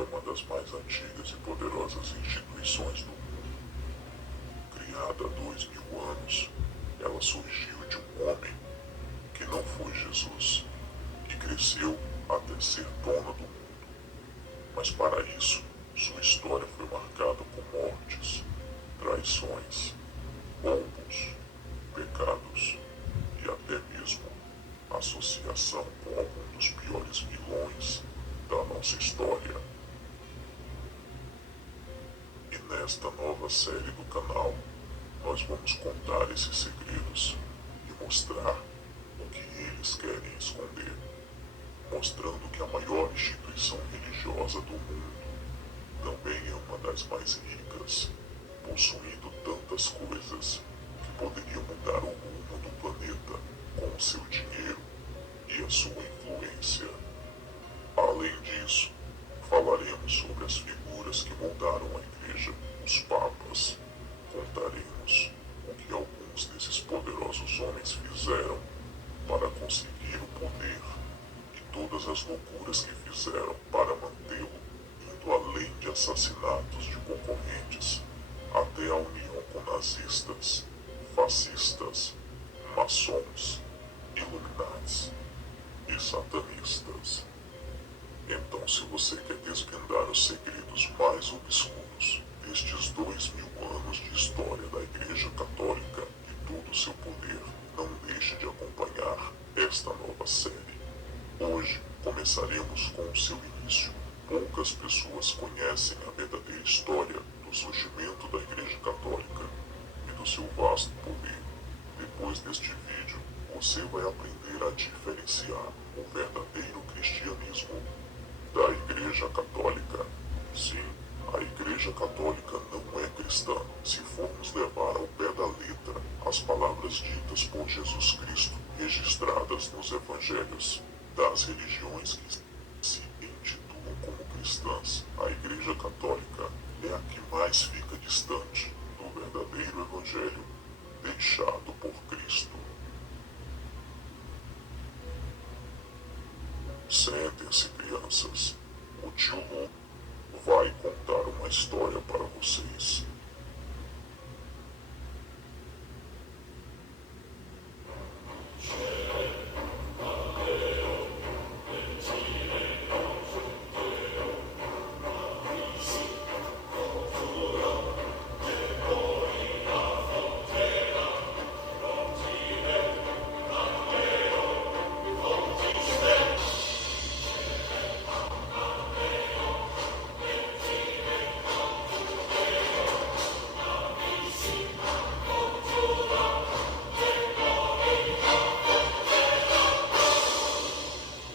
uma das mais antigas e poderosas instituições do mundo. Criada há 2000 anos, ela surgiu de um homem que não foi Jesus, que cresceu até ser dona do mundo. Mas para isso, sua história foi marcada por mortes, traições, roubos, pecados e até mesmo associação com algum dos piores vilões da nossa história. E nesta nova série do canal, nós vamos contar esses segredos e mostrar o que eles querem esconder, mostrando que a maior instituição religiosa do mundo também é uma das mais ricas, possuindo tantas coisas que poderiam mudar o rumo do planeta com o seu dinheiro e a sua influência. Além disso, falaremos sobre as figuras que moldaram a igreja, os papas. Contaremos o que alguns desses poderosos homens fizeram para conseguir o poder e todas as loucuras que fizeram para mantê-lo, indo além de assassinatos de concorrentes, até a união com nazistas, fascistas, maçons, iluminatis e satanistas. Então, se você quer desvendar os segredos mais obscuros destes 2000 anos de história da Igreja Católica e todo o seu poder, não deixe de acompanhar esta nova série. Hoje começaremos com o seu início. Poucas pessoas conhecem a verdadeira história do surgimento da Igreja Católica e do seu vasto poder. Depois deste vídeo, você vai aprender a diferenciar o verdadeiro cristianismo da Igreja Católica. Sim, a Igreja Católica não é cristã, se formos levar ao pé da letra as palavras ditas por Jesus Cristo, registradas nos Evangelhos. Das religiões que se intitulam como cristãs, a Igreja Católica é a que mais fica distante do verdadeiro Evangelho deixado por Cristo. Sentem-se, crianças. O tio Lu vai contar uma história para vocês.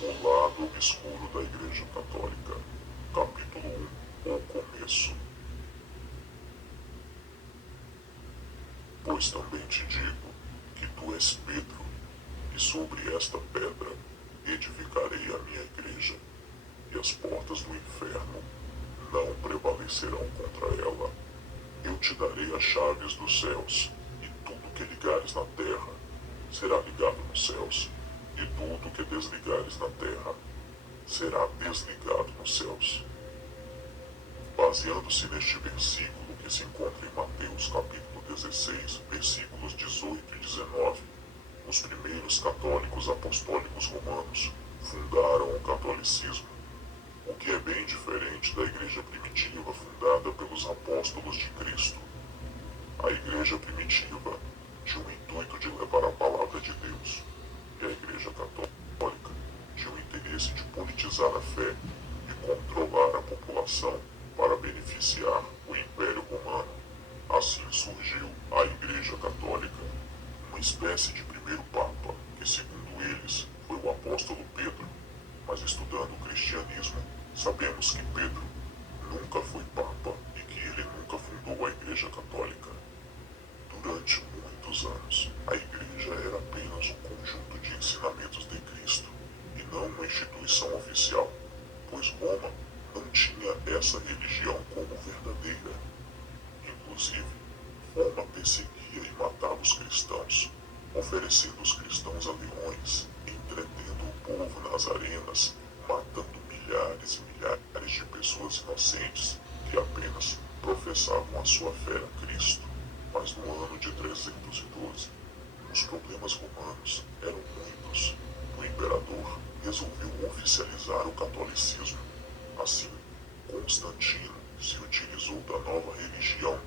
O lado obscuro da Igreja Católica, capítulo 1, o começo. Pois também te digo que tu és Pedro, e sobre esta pedra edificarei a minha igreja, e as portas do inferno não prevalecerão contra ela. Eu te darei as chaves dos céus, e tudo que ligares na terra será ligado nos céus, e tudo que desligares na terra será desligado nos céus. Baseando-se neste versículo que se encontra em Mateus capítulo 16, versículos 18 e 19, os primeiros católicos apostólicos romanos fundaram o catolicismo, o que é bem diferente da igreja primitiva fundada pelos apóstolos de Cristo. A igreja primitiva tinha o intuito de levar a palavra de Deus, e a igreja católica tinha o interesse de politizar a fé e controlar a população para beneficiar o Império Romano. Assim surgiu a Igreja Católica, uma espécie de primeiro Papa, que segundo eles foi o apóstolo Pedro, mas estudando o cristianismo, sabemos que Pedro nunca foi Papa e que ele nunca fundou a Igreja Católica. Durante muitos anos, a Igreja era apenas um conjunto de ensinamentos de Cristo e não uma instituição oficial, pois Roma não tinha essa religião como verdadeira. Inclusive, Roma perseguia e matava os cristãos, oferecendo os cristãos a leões, entretendo o povo nas arenas, matando milhares milhares e milhares de pessoas inocentes que apenas professavam a sua fé a Cristo. Mas no ano de 312, os problemas romanos eram muitos. O imperador resolveu oficializar o catolicismo. Assim, Constantino se utilizou da nova religião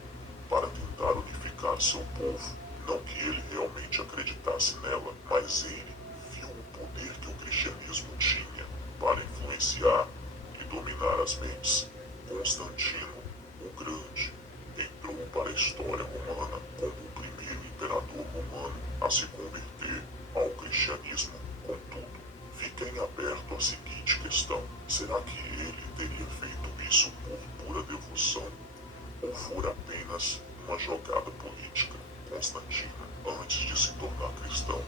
para tentar unificar seu povo. Não que ele realmente acreditasse nela, mas ele viu o poder que o cristianismo tinha para influenciar e dominar as mentes. Constantino, o Grande, entrou para a história romana como o primeiro imperador romano a se converter ao cristianismo. Contudo, fica em aberto a seguinte questão: será que ele teria feito isso por pura devoção ou fora apenas uma jogada política? Constantino, antes de se tornar cristão,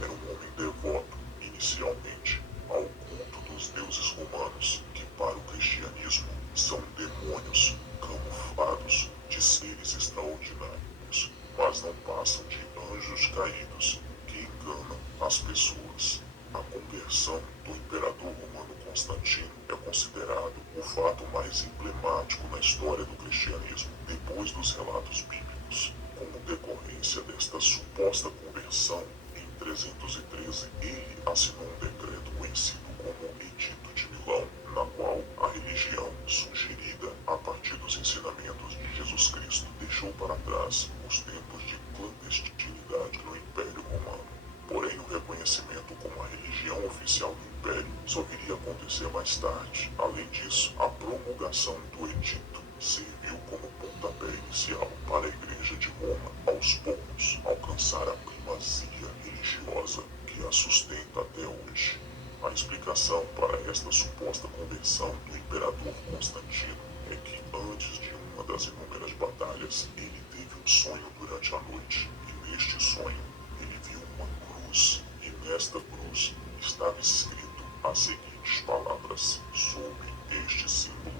era um homem devoto, inicialmente, ao culto dos deuses romanos, que para o cristianismo são demônios camuflados de seres extraordinários, mas não passam de anjos caídos que enganam as pessoas. A conversão do imperador romano Constantino é considerado o fato mais emblemático na história do cristianismo, depois dos relatos bíblicos. Como decorrência desta suposta conversão, em 313 ele assinou um decreto conhecido como Edito de Milão, na qual a religião, sugerida a partir dos ensinamentos de Jesus Cristo, deixou para trás os tempos de clandestinidade no Império Romano. Porém, o reconhecimento como a religião oficial do Império só viria a acontecer mais tarde. Além disso, a promulgação do Edito serviu como pontapé inicial para a Igreja de Roma, aos poucos, alcançar a primazia religiosa que a sustenta até hoje. A explicação para esta suposta conversão do imperador Constantino é que antes de uma das inúmeras batalhas, ele teve um sonho durante a noite, e neste sonho ele viu uma cruz, e nesta cruz estava escrito as seguintes palavras: sob este símbolo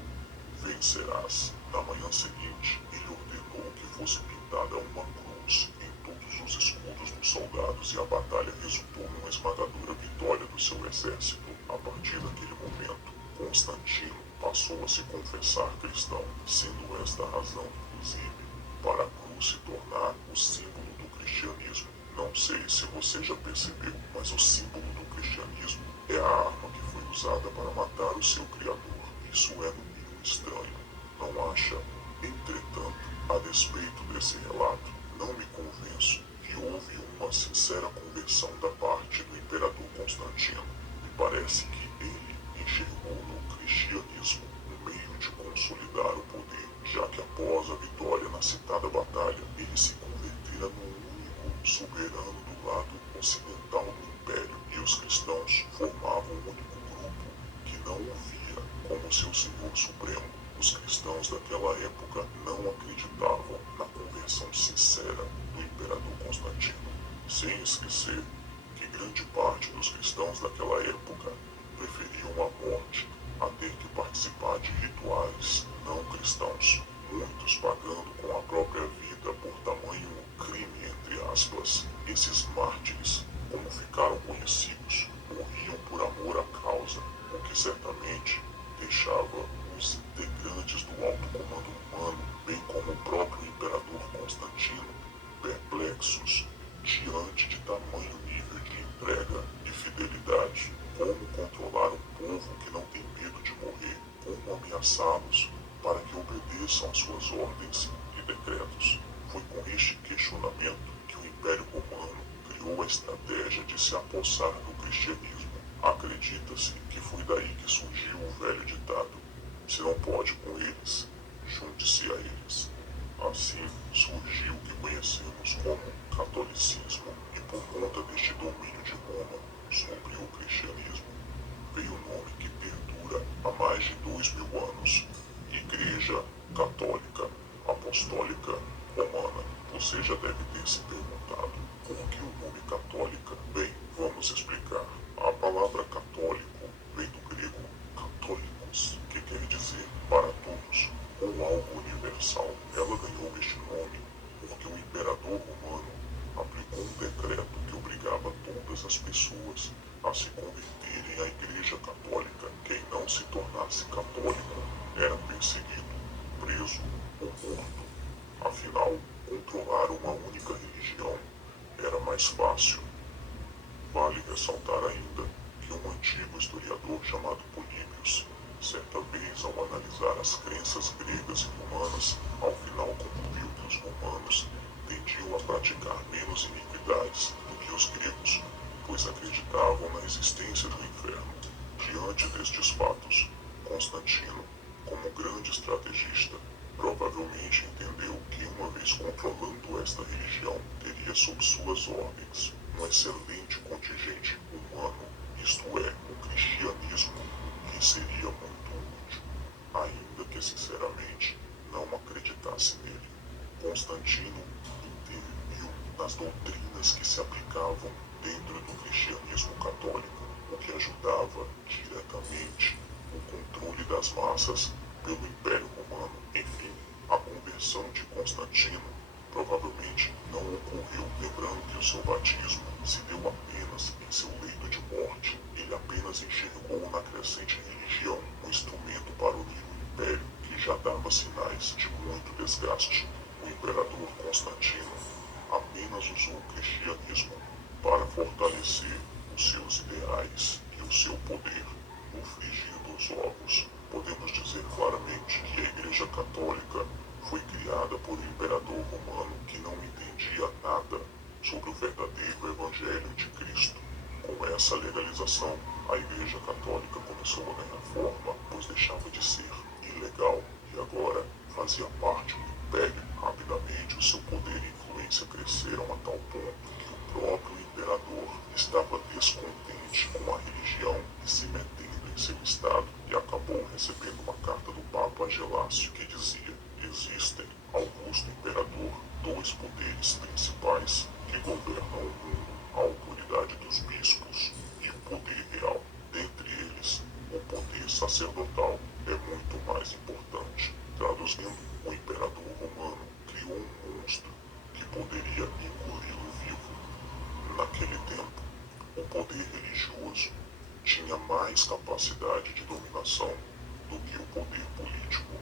vencerás. Na manhã seguinte, ele ordenou que fosse pintada uma cruz em todos os escudos dos soldados, e a batalha resultou numa esmagadora vitória do seu exército. A partir daquele momento, Constantino passou a se confessar cristão, sendo esta a razão, inclusive, para a cruz se tornar o símbolo do cristianismo. Não sei se você já percebeu, mas o símbolo do cristianismo é a arma que foi usada para matar o seu Criador. Isso é no mínimo estranho, não acha? Entretanto, a despeito desse relato, não me convenço que houve uma sincera conversão da parte do imperador Constantino. Me parece que ele enxergou no cristianismo um meio de consolidar o poder, já que após a vitória na citada batalha, ele se convertera no único soberano do lado ocidental do império, e os cristãos formavam um único grupo que não o via como seu Senhor Supremo. Os cristãos daquela época não acreditavam na conversão sincera do imperador Constantino, sem esquecer que grande parte dos cristãos daquela época preferiam a morte a ter que participar de rituais não cristãos, muitos pagando com a própria vida por tamanho crime, entre aspas. Esses mártires, como ficaram conhecidos, morriam por amor à causa, o que certamente deixava os integrantes do alto comando humano, bem como o próprio imperador Constantino, perplexos diante de tamanho nível de entrega e fidelidade. Como controlar um povo que não tem medo de morrer? Como ameaçá-los para que obedeçam às suas ordens e decretos? Foi com este questionamento que o Império Romano criou a estratégia de se apossar do cristianismo. Acredita-se que foi daí que surgiu o velho ditado: se não pode com eles, junte-se a eles. Assim surgiu o que conhecemos como catolicismo, e por conta deste domínio de Roma sobre o cristianismo, veio o nome que perdura há mais de 2000 anos: Igreja Católica Apostólica Romana. Você já deve ter se perguntado por que o nome católica? Bem, vamos explicar. A palavra católico vem do grego católicos, que quer dizer para todos, ou algo universal. Ela ganhou este nome porque o imperador romano aplicou um decreto que obrigava todas as pessoas a se converterem à Igreja Católica. Quem não se para as crenças gregas e romanas, ao final concluiu que os romanos tendiam a praticar menos iniquidades do que os gregos, pois acreditavam na existência do inferno. Diante destes fatos, Constantino, como grande estrategista, provavelmente entendeu que, uma vez controlando esta religião, teria sob suas ordens um excelente contingente humano, isto é, o cristianismo, que seria muito útil, ainda que sinceramente não acreditasse nele. Constantino interviu nas doutrinas que se aplicavam dentro do cristianismo católico, o que ajudava diretamente o controle das massas pelo Império Romano. Enfim, a conversão de Constantino provavelmente não ocorreu, lembrando que o seu batismo se deu apenas em seu leito de morte. Ele apenas enxergou na crescente religião um instrumento para unir o império, que já dava sinais de muito desgaste. O imperador Constantino apenas usou o cristianismo para fortalecer os seus ideais e o seu poder. No frigir dos ovos, podemos dizer claramente que a Igreja Católica foi criada por um imperador romano que não entendia nada sobre o verdadeiro Evangelho de Cristo. Com essa legalização, a Igreja Católica começou a ganhar forma, pois deixava de ser ilegal e agora fazia parte do Império. Rapidamente, o seu poder e influência cresceram a tal ponto que o próprio imperador estava descontente com a religião e se metendo em seu estado, e acabou recebendo uma carta do Papa Gelácio que dizia: existem, Augusto Imperador, dois poderes principais que governam o mundo, a autoridade dos bispos e o poder real. Dentre eles, o poder sacerdotal é muito mais importante. Traduzindo, o imperador romano criou um monstro que poderia engoli-lo vivo. Naquele tempo, o poder religioso tinha mais capacidade de dominação do que o poder político.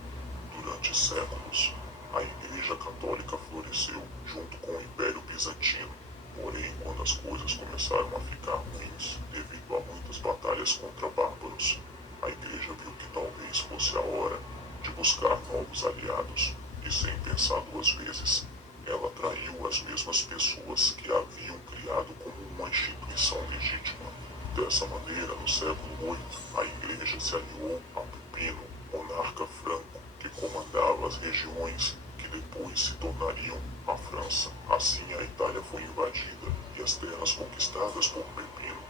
Durante séculos, a Igreja Católica floresceu junto com o Império Bizantino. Porém, quando as coisas começaram a ficar ruins devido a muitas batalhas contra bárbaros, a Igreja viu que talvez fosse a hora de buscar novos aliados, e sem pensar duas vezes, ela atraiu as mesmas pessoas que a haviam criado como uma instituição legítima. Dessa maneira, no século VIII, a Igreja se aliou a Pipino, monarca franco, que comandava as regiões que depois se tornariam a França. Assim, a Itália foi invadida e as terras conquistadas por Pipino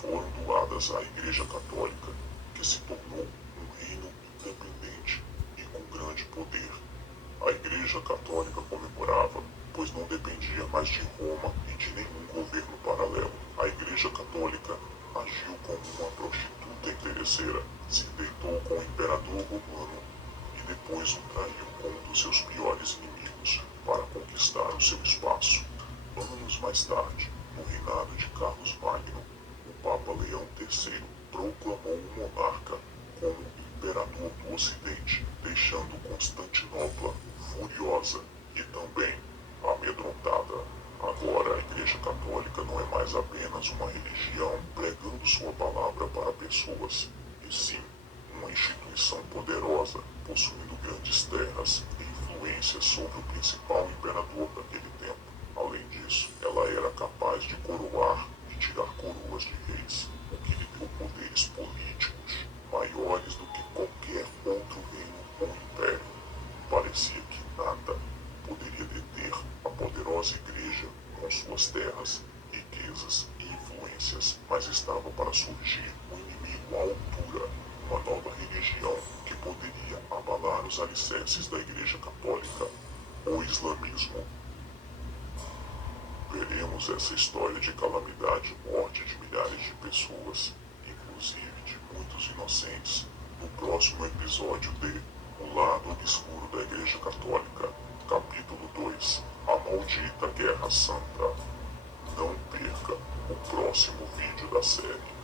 foram doadas à Igreja Católica, que se tornou um reino independente e com grande poder. A Igreja Católica comemorava, pois não dependia mais de Roma e de nenhum governo paralelo. A Igreja Católica agiu como uma prostituta interesseira, se deitou com o imperador romano e depois o traiu com um dos seus piores inimigos para conquistar o seu espaço. Anos mais tarde, no reinado de Carlos Magno, o Papa Leão III proclamou o monarca como imperador do Ocidente, deixando Constantinopla furiosa e também amedrontada. Agora, a Igreja Católica não é mais apenas uma religião pregando sua palavra para pessoas, e sim uma instituição poderosa, possuindo grandes terras e influência sobre o principal imperador daquele tempo. Além disso, ela era capaz de coroar e tirar coroas de reis, o que lhe deu poderes políticos maiores do que qualquer outro reino ou império. Parecia que nada poderia deter a poderosa Igreja com suas terras, riquezas e influências, mas estava para surgir um inimigo à altura, uma nova religião que poderia abalar os alicerces da Igreja Católica, o islamismo. Veremos essa história de calamidade e morte de milhares de pessoas, inclusive de muitos inocentes, no próximo episódio de O Lado Obscuro da Igreja Católica, capítulo 2, A Maldita Guerra Santa. Não perca o próximo vídeo da série.